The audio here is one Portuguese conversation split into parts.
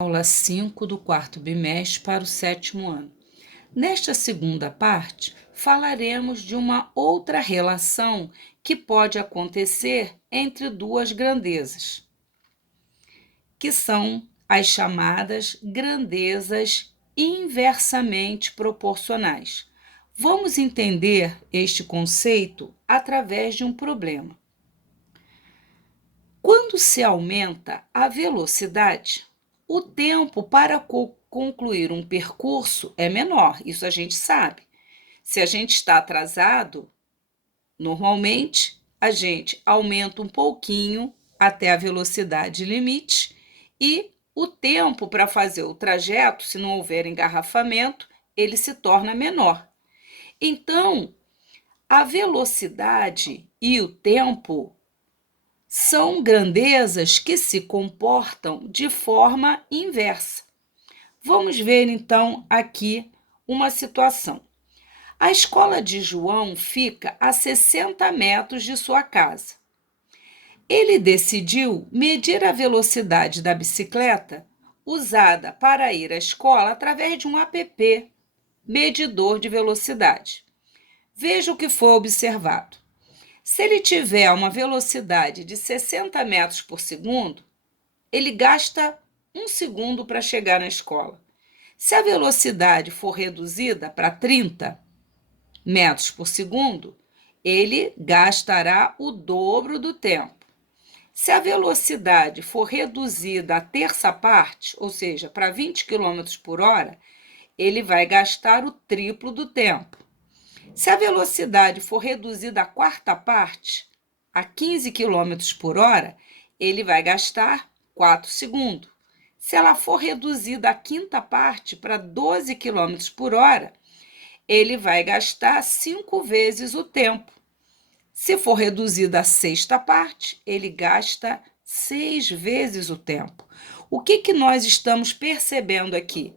Aula 5 do quarto bimestre para o 7º ano. Nesta segunda parte, falaremos de uma outra relação que pode acontecer entre duas grandezas, que são as chamadas grandezas inversamente proporcionais. Vamos entender este conceito através de um problema. Quando se aumenta a velocidade, o tempo para concluir um percurso é menor, isso a gente sabe. Se a gente está atrasado, normalmente a gente aumenta um pouquinho até a velocidade limite e o tempo para fazer o trajeto, se não houver engarrafamento, ele se torna menor. Então, a velocidade e o tempo são grandezas que se comportam de forma inversa. Vamos ver então aqui uma situação. A escola de João fica a 60 metros de sua casa. Ele decidiu medir a velocidade da bicicleta usada para ir à escola através de um app, medidor de velocidade. Veja o que foi observado. Se ele tiver uma velocidade de 60 metros por segundo, ele gasta 1 segundo para chegar na escola. Se a velocidade for reduzida para 30 metros por segundo, ele gastará o dobro do tempo. Se a velocidade for reduzida a terça parte, ou seja, para 20 km por hora, ele vai gastar o triplo do tempo. Se a velocidade for reduzida à quarta parte, a 15 km por hora, ele vai gastar 4 segundos. Se ela for reduzida à quinta parte, para 12 km por hora, ele vai gastar 5 vezes o tempo. Se for reduzida à sexta parte, ele gasta 6 vezes o tempo. O que nós estamos percebendo aqui?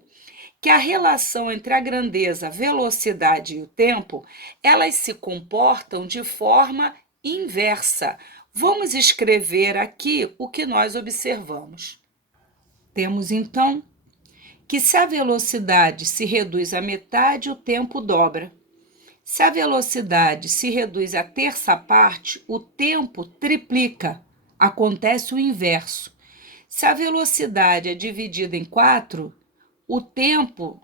Que a relação entre a grandeza, a velocidade e o tempo, elas se comportam de forma inversa. Vamos escrever aqui o que nós observamos. Temos então que se a velocidade se reduz à metade, o tempo dobra. Se a velocidade se reduz à terça parte, o tempo triplica. Acontece o inverso. Se a velocidade é dividida em 4, o tempo,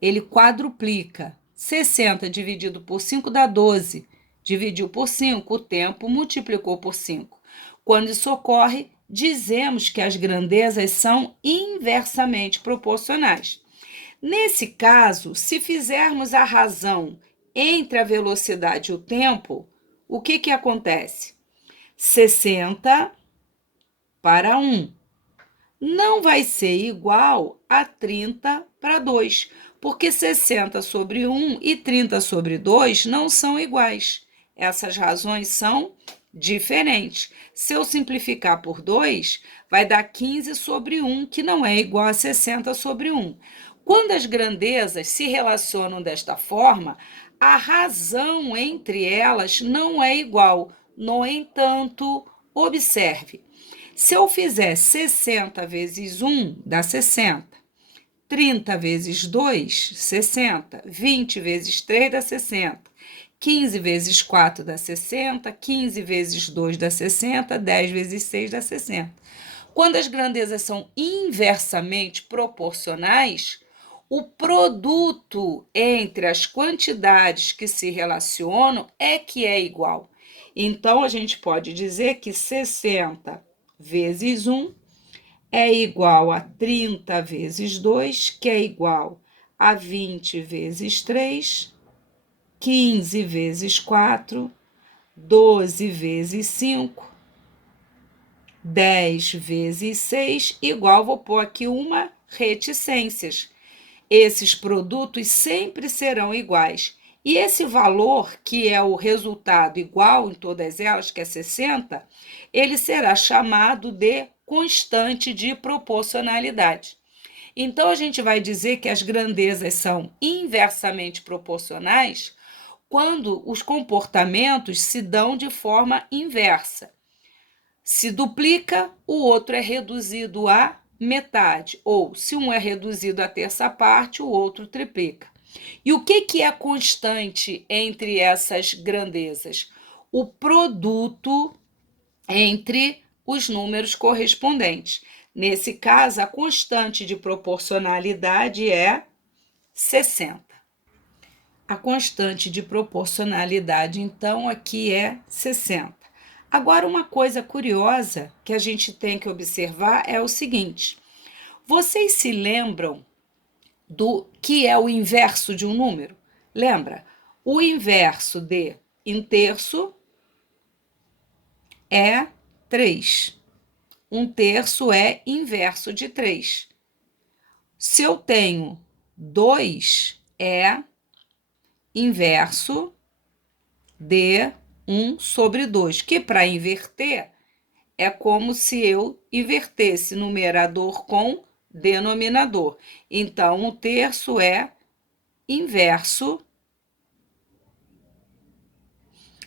ele quadruplica. 60 dividido por 5 dá 12. Dividiu por 5, o tempo multiplicou por 5. Quando isso ocorre, dizemos que as grandezas são inversamente proporcionais. Nesse caso, se fizermos a razão entre a velocidade e o tempo, o que acontece? 60 para 1 não vai ser igual a 30 para 2, porque 60 sobre 1 e 30 sobre 2 não são iguais. Essas razões são diferentes. Se eu simplificar por 2, vai dar 15 sobre 1, que não é igual a 60 sobre 1. Quando as grandezas se relacionam desta forma, a razão entre elas não é igual. No entanto, observe. Se eu fizer 60 vezes 1, dá 60. 30 vezes 2, 60. 20 vezes 3, dá 60. 15 vezes 4 dá 60. 15 vezes 2 dá 60. 10 vezes 6 dá 60. Quando as grandezas são inversamente proporcionais, o produto entre as quantidades que se relacionam é que é igual. Então, a gente pode dizer que 60 vezes 1 é igual a 30 vezes 2, que é igual a 20 vezes 3, 15 vezes 4, 12 vezes 5, 10 vezes 6, igual, vou pôr aqui uma reticências. Esses produtos sempre serão iguais. E esse valor, que é o resultado igual em todas elas, que é 60, ele será chamado de constante de proporcionalidade. Então, a gente vai dizer que as grandezas são inversamente proporcionais quando os comportamentos se dão de forma inversa. Se duplica, o outro é reduzido a metade, ou se um é reduzido à terça parte, o outro triplica. E o que é constante entre essas grandezas? O produto entre os números correspondentes. Nesse caso, a constante de proporcionalidade é 60. A constante de proporcionalidade, então, aqui é 60. Agora, uma coisa curiosa que a gente tem que observar é o seguinte: vocês se lembram do que é o inverso de um número? Lembra? O inverso de 1/3 é 3. 1/3 é inverso de 3. Se eu tenho 2, é inverso de 1/2, que para inverter é como se eu invertesse numerador com denominador. Então, 1/3 é inverso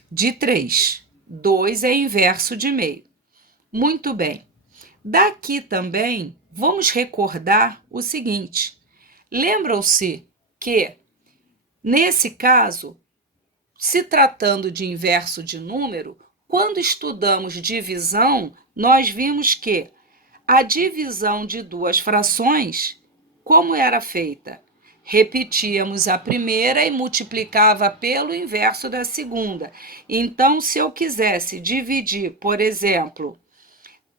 de 3. 2 é inverso de meio. Muito bem. Daqui também, vamos recordar o seguinte. Lembram-se que, nesse caso, se tratando de inverso de número, quando estudamos divisão, nós vimos que a divisão de duas frações, como era feita? Repetíamos a primeira e multiplicava pelo inverso da segunda. Então, se eu quisesse dividir, por exemplo,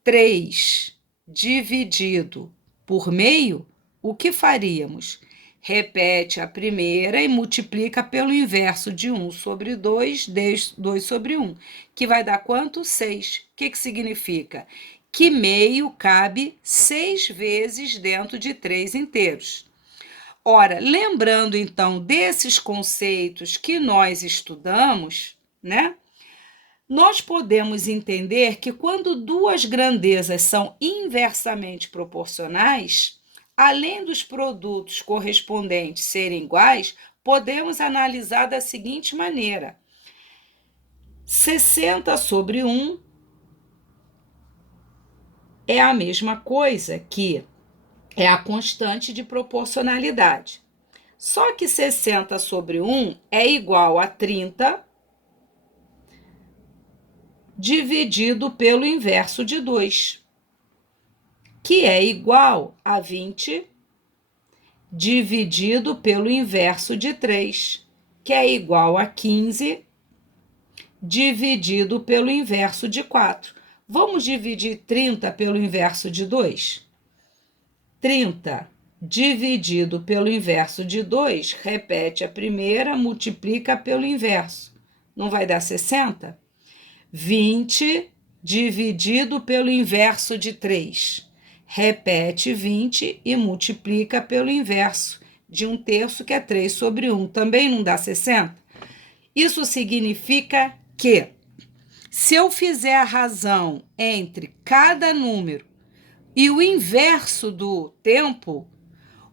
3 dividido por meio, o que faríamos? Repete a primeira e multiplica pelo inverso de 1/2, 2/1, que vai dar quanto? 6. O que significa? Que meio cabe 6 vezes dentro de 3 inteiros. Ora, lembrando então desses conceitos que nós estudamos, né? Nós podemos entender que quando duas grandezas são inversamente proporcionais, além dos produtos correspondentes serem iguais, podemos analisar da seguinte maneira: 60/1 é a mesma coisa que é a constante de proporcionalidade. Só que 60/1 é igual a 30 dividido pelo inverso de 2, que é igual a 20 dividido pelo inverso de 3, que é igual a 15 dividido pelo inverso de 4. Vamos dividir 30 pelo inverso de 2? 30 dividido pelo inverso de 2, repete a primeira, multiplica pelo inverso. Não vai dar 60? 20 dividido pelo inverso de 3. Repete 20 e multiplica pelo inverso de 1/3, que é 3/1. Também não dá 60? Isso significa que, se eu fizer a razão entre cada número e o inverso do tempo,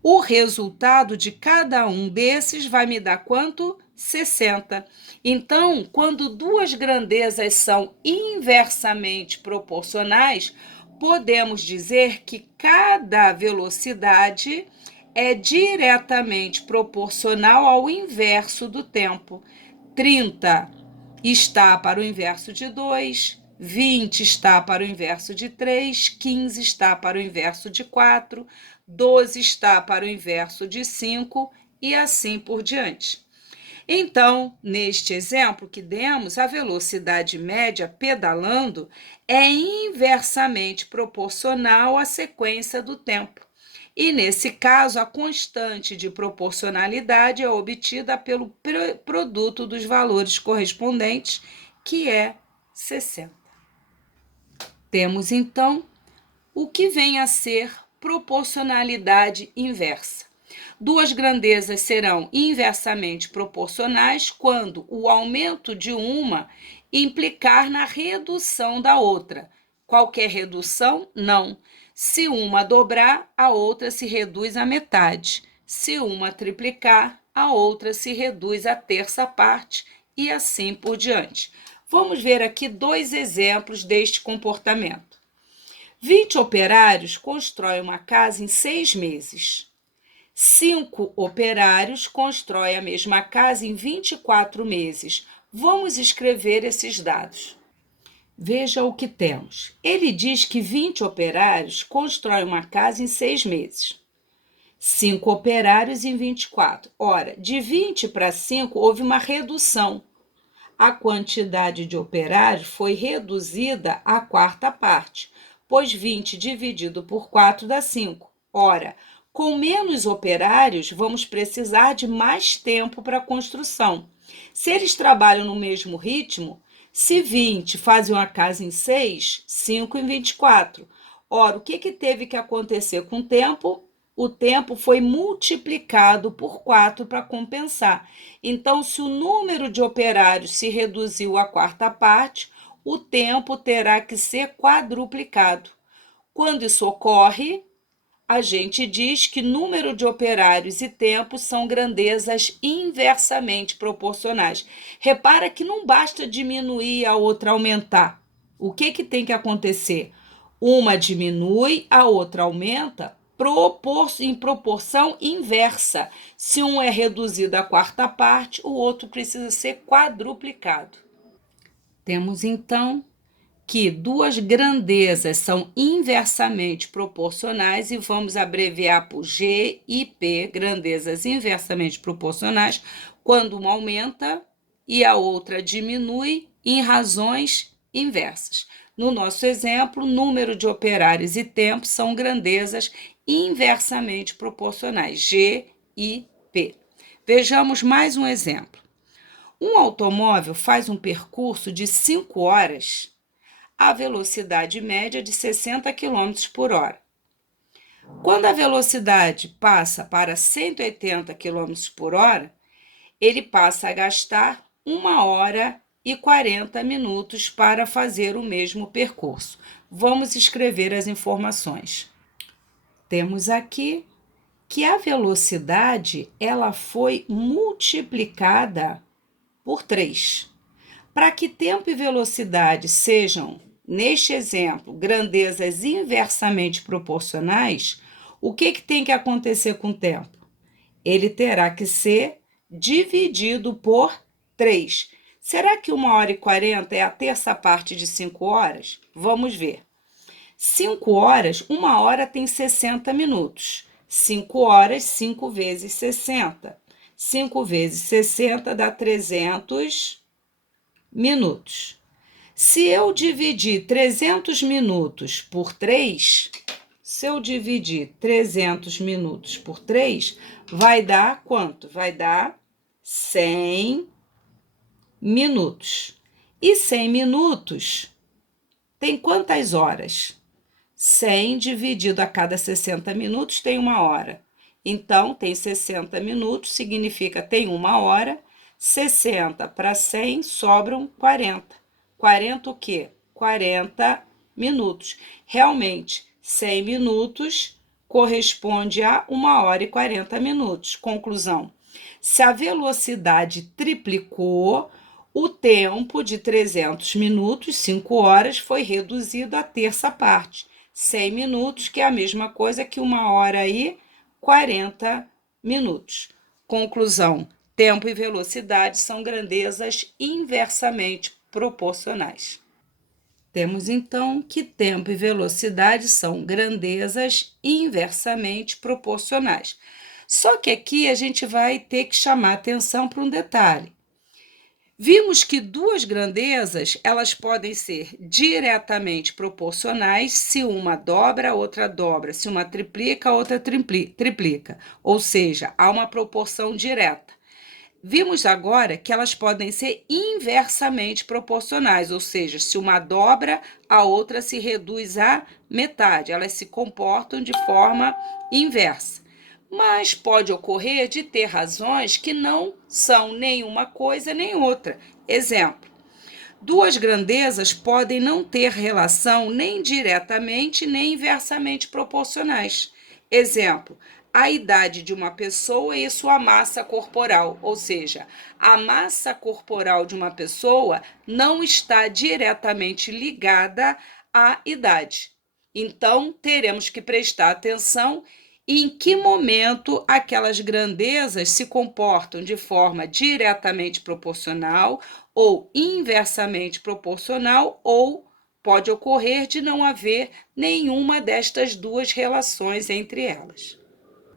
o resultado de cada um desses vai me dar quanto? 60. Então, quando duas grandezas são inversamente proporcionais, podemos dizer que cada velocidade é diretamente proporcional ao inverso do tempo. 30 está para o inverso de 2, 20 está para o inverso de 3, 15 está para o inverso de 4, 12 está para o inverso de 5 e assim por diante. Então, neste exemplo que demos, a velocidade média pedalando é inversamente proporcional à sequência do tempo. E, nesse caso, a constante de proporcionalidade é obtida pelo produto dos valores correspondentes, que é 60. Temos, então, o que vem a ser proporcionalidade inversa. Duas grandezas serão inversamente proporcionais quando o aumento de uma implicar na redução da outra. Qualquer redução? Não. Se uma dobrar, a outra se reduz à metade. Se uma triplicar, a outra se reduz à terça parte e assim por diante. Vamos ver aqui dois exemplos deste comportamento. 20 operários constroem uma casa em 6 meses. 5 operários constroem a mesma casa em 24 meses. Vamos escrever esses dados. Veja o que temos. Ele diz que 20 operários constroem uma casa em 6 meses. 5 operários em 24. Ora, de 20 para 5 houve uma redução. A quantidade de operários foi reduzida à quarta parte, pois 20 dividido por 4 dá 5. Ora, com menos operários, vamos precisar de mais tempo para a construção. Se eles trabalham no mesmo ritmo, se 20 fazem uma casa em 6, 5 em 24. Ora, o que teve que acontecer com o tempo? O tempo foi multiplicado por 4 para compensar. Então, se o número de operários se reduziu à quarta parte, o tempo terá que ser quadruplicado. Quando isso ocorre, a gente diz que número de operários e tempo são grandezas inversamente proporcionais. Repara que não basta diminuir e a outra aumentar. O que tem que acontecer? Uma diminui, a outra aumenta em proporção inversa. Se um é reduzido à quarta parte, o outro precisa ser quadruplicado. Temos então que duas grandezas são inversamente proporcionais e vamos abreviar por G e P, grandezas inversamente proporcionais, quando uma aumenta e a outra diminui em razões inversas. No nosso exemplo, número de operários e tempo são grandezas inversamente proporcionais, G e P. Vejamos mais um exemplo. Um automóvel faz um percurso de 5 horas a velocidade média de 60 km por hora. Quando a velocidade passa para 180 km por hora, ele passa a gastar 1 hora e 40 minutos para fazer o mesmo percurso. Vamos escrever as informações. Temos aqui que a velocidade ela foi multiplicada por 3. Para que tempo e velocidade sejam, neste exemplo, grandezas inversamente proporcionais, o que tem que acontecer com o tempo? Ele terá que ser dividido por 3. Será que 1 hora e 40 é a terça parte de 5 horas? Vamos ver. 5 horas, 1 hora tem 60 minutos. 5 horas, 5 vezes 60. 5 vezes 60 dá 300 minutos. Se eu dividir 300 minutos por 3, se eu dividir 300 minutos por 3, vai dar quanto? Vai dar 100 minutos. E 100 minutos tem quantas horas? 100 dividido a cada 60 minutos tem 1 hora. Então, tem 60 minutos, significa tem 1 hora. 60 para 100 sobram 40. 40 o quê? 40 minutos. Realmente, 100 minutos corresponde a 1 hora e 40 minutos. Conclusão: se a velocidade triplicou, o tempo de 300 minutos, 5 horas, foi reduzido à terça parte, 100 minutos, que é a mesma coisa que 1 hora e 40 minutos. Conclusão: tempo e velocidade são grandezas inversamente proporcionais. Temos então que tempo e velocidade são grandezas inversamente proporcionais. Só que aqui a gente vai ter que chamar atenção para um detalhe. Vimos que duas grandezas, elas podem ser diretamente proporcionais se uma dobra, a outra dobra, se uma triplica, a outra triplica. Ou seja, há uma proporção direta. Vimos agora que elas podem ser inversamente proporcionais, ou seja, se uma dobra, a outra se reduz à metade. Elas se comportam de forma inversa. Mas pode ocorrer de ter razões que não são nenhuma coisa nem outra. Exemplo: duas grandezas podem não ter relação nem diretamente nem inversamente proporcionais. Exemplo: a idade de uma pessoa e sua massa corporal, ou seja, a massa corporal de uma pessoa não está diretamente ligada à idade. Então, teremos que prestar atenção em que momento aquelas grandezas se comportam de forma diretamente proporcional ou inversamente proporcional, ou pode ocorrer de não haver nenhuma destas duas relações entre elas.